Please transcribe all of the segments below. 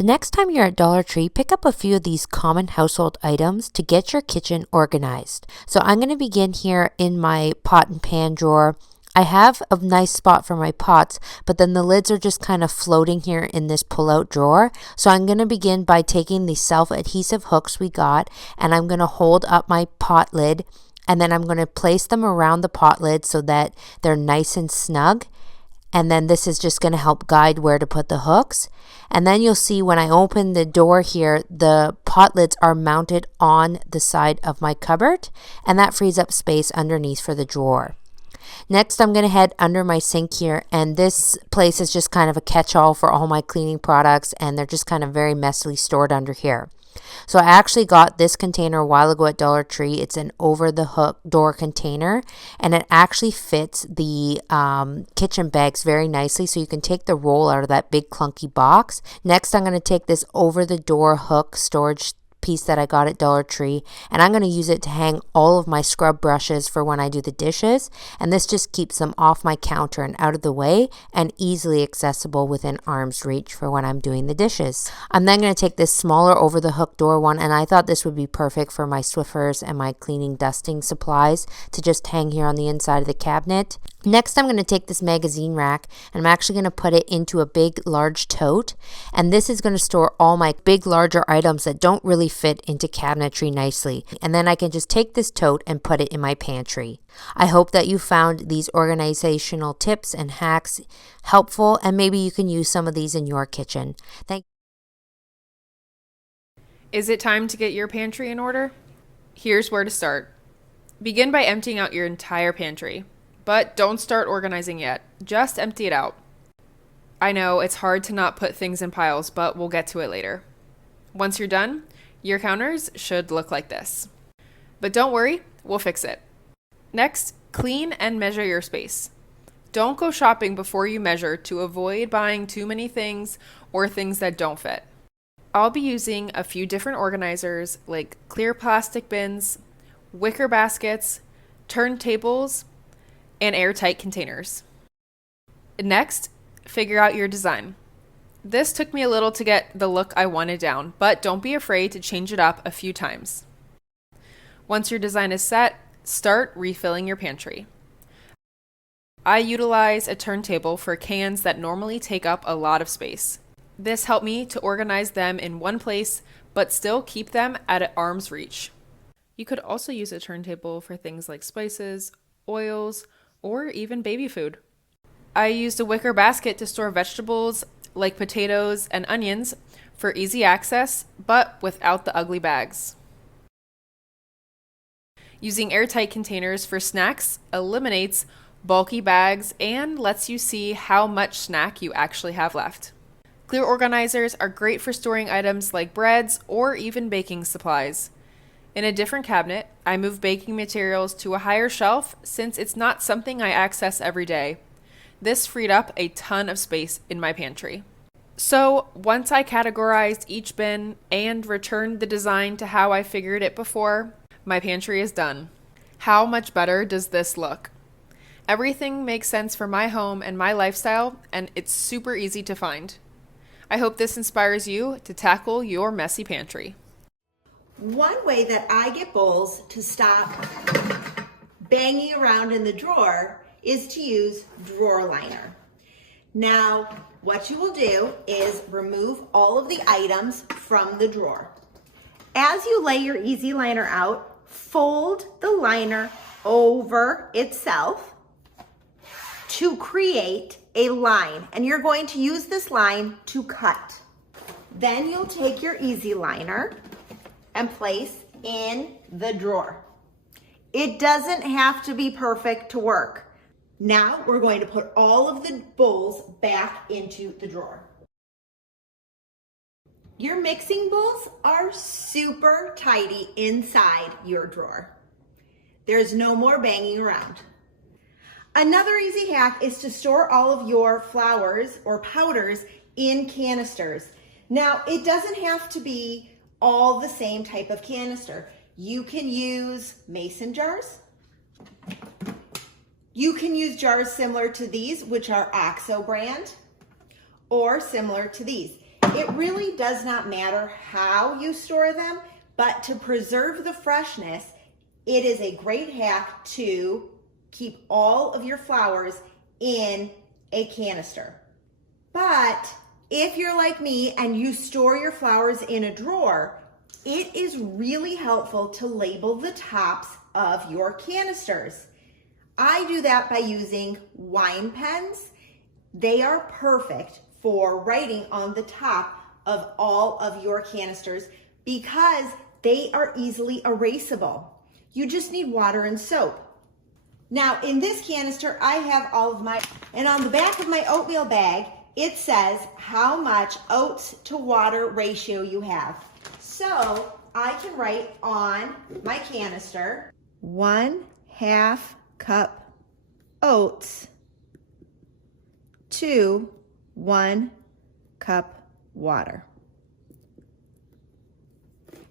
The next time you're at Dollar Tree, pick up a few of these common household items to get your kitchen organized. So I'm going to begin here in my pot and pan drawer. I have a nice spot for my pots, but then the lids are just kind of floating here in this pull-out drawer. So I'm going to begin by taking the self-adhesive hooks we got, and I'm going to hold up my pot lid, and then I'm going to place them around the pot lid so that they're nice and snug. And then this is just going to help guide where to put the hooks. And then you'll see when I open the door here, the pot lids are mounted on the side of my cupboard, and that frees up space underneath for the drawer. Next, I'm going to head under my sink here, and this place is just kind of a catch-all for all my cleaning products, and they're just kind of very messily stored under here. So I actually got this container a while ago at Dollar Tree. It's an over-the-hook door container, and it actually fits the kitchen bags very nicely, so you can take the roll out of that big clunky box. Next, I'm going to take this over-the-door hook storage piece that I got at Dollar Tree, and I'm going to use it to hang all of my scrub brushes for when I do the dishes, and this just keeps them off my counter and out of the way and easily accessible within arm's reach for when I'm doing the dishes. I'm then going to take this smaller over the hook door one, and I thought this would be perfect for my Swiffers and my cleaning dusting supplies to just hang here on the inside of the cabinet. Next, I'm going to take this magazine rack, and I'm actually going to put it into a big large tote, and this is going to store all my big larger items that don't really fit into cabinetry nicely, and then I can just take this tote and put it in my pantry. I hope that you found these organizational tips and hacks helpful, and maybe you can use some of these in your kitchen. Is it time to get your pantry in order? Here's where to start. Begin by emptying out your entire pantry. But don't start organizing yet. Just empty it out. I know it's hard to not put things in piles, but we'll get to it later. Once you're done, your counters should look like this. But don't worry, we'll fix it. Next, clean and measure your space. Don't go shopping before you measure to avoid buying too many things or things that don't fit. I'll be using a few different organizers like clear plastic bins, wicker baskets, turntables, and airtight containers. Next, figure out your design. This took me a little to get the look I wanted down, but don't be afraid to change it up a few times. Once your design is set, start refilling your pantry. I utilize a turntable for cans that normally take up a lot of space. This helped me to organize them in one place, but still keep them at arm's reach. You could also use a turntable for things like spices, oils, or even baby food. I used a wicker basket to store vegetables like potatoes and onions for easy access, but without the ugly bags. Using airtight containers for snacks eliminates bulky bags and lets you see how much snack you actually have left. Clear organizers are great for storing items like breads or even baking supplies. In a different cabinet, I moved baking materials to a higher shelf since it's not something I access every day. This freed up a ton of space in my pantry. So once I categorized each bin and returned the design to how I figured it before, my pantry is done. How much better does this look? Everything makes sense for my home and my lifestyle, and it's super easy to find. I hope this inspires you to tackle your messy pantry. One way that I get bowls to stop banging around in the drawer is to use drawer liner. Now, what you will do is remove all of the items from the drawer. As you lay your easy liner out, fold the liner over itself to create a line, and you're going to use this line to cut. Then you'll take your easy liner and place in the drawer. It doesn't have to be perfect to work. Now we're going to put all of the bowls back into the drawer. Your mixing bowls are super tidy inside your drawer. There's no more banging around. Another easy hack is to store all of your flours or powders in canisters. Now, it doesn't have to be all the same type of canister. You can use mason jars. You can use jars similar to these, which are OXO brand, or similar to these. it really does not matter how you store them, but to preserve the freshness, it is a great hack to keep all of your flowers in a canister. But if you're like me and you store your flowers in a drawer, it is really helpful to label the tops of your canisters. I do that by using wine pens. They are perfect for writing on the top of all of your canisters because they are easily erasable. You just need water and soap. Now in this canister, I have all of my, and on the back of my oatmeal bag, it says how much oats to water ratio you have. So I can write on my canister, 1/2 cup oats to 1 cup water.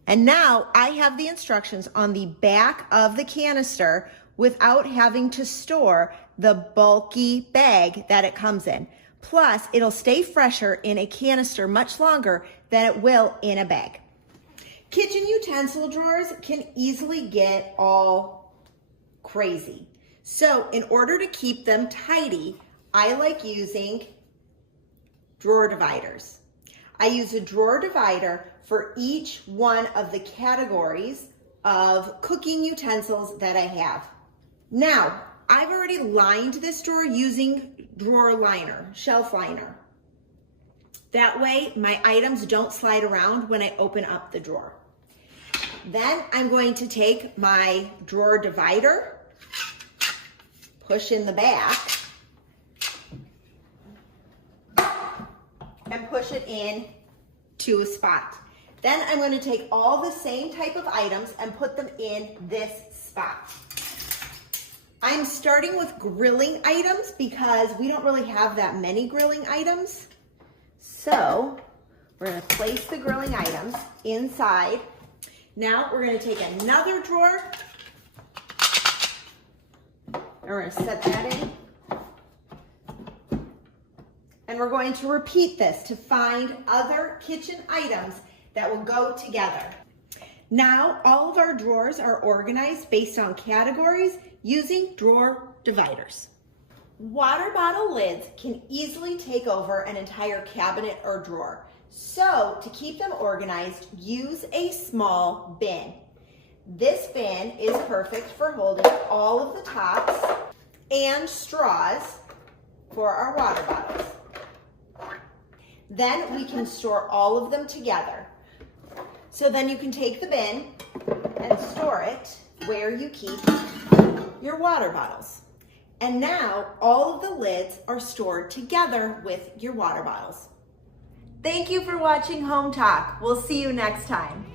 And now I have the instructions on the back of the canister without having to store the bulky bag that it comes in. Plus, it'll stay fresher in a canister much longer than it will in a bag. Kitchen utensil drawers can easily get all crazy. So in order to keep them tidy, I like using drawer dividers. I use a drawer divider for each one of the categories of cooking utensils that I have. Now, I've already lined this drawer using drawer liner, shelf liner. That way my items don't slide around when I open up the drawer. Then I'm going to take my drawer divider, push in the back, and push it in to a spot. Then I'm going to take all the same type of items and put them in this spot. I'm starting with grilling items because we don't really have that many grilling items. So we're going to place the grilling items inside. Now we're going to take another drawer and we're going to set that in. And we're going to repeat this to find other kitchen items that will go together. Now all of our drawers are organized based on categories using drawer dividers. Water bottle lids can easily take over an entire cabinet or drawer. So to keep them organized, use a small bin. This bin is perfect for holding all of the tops and straws for our water bottles. Then we can store all of them together. So then you can take the bin and store it where you keep your water bottles. And now all of the lids are stored together with your water bottles. Thank you for watching Home Talk. We'll see you next time.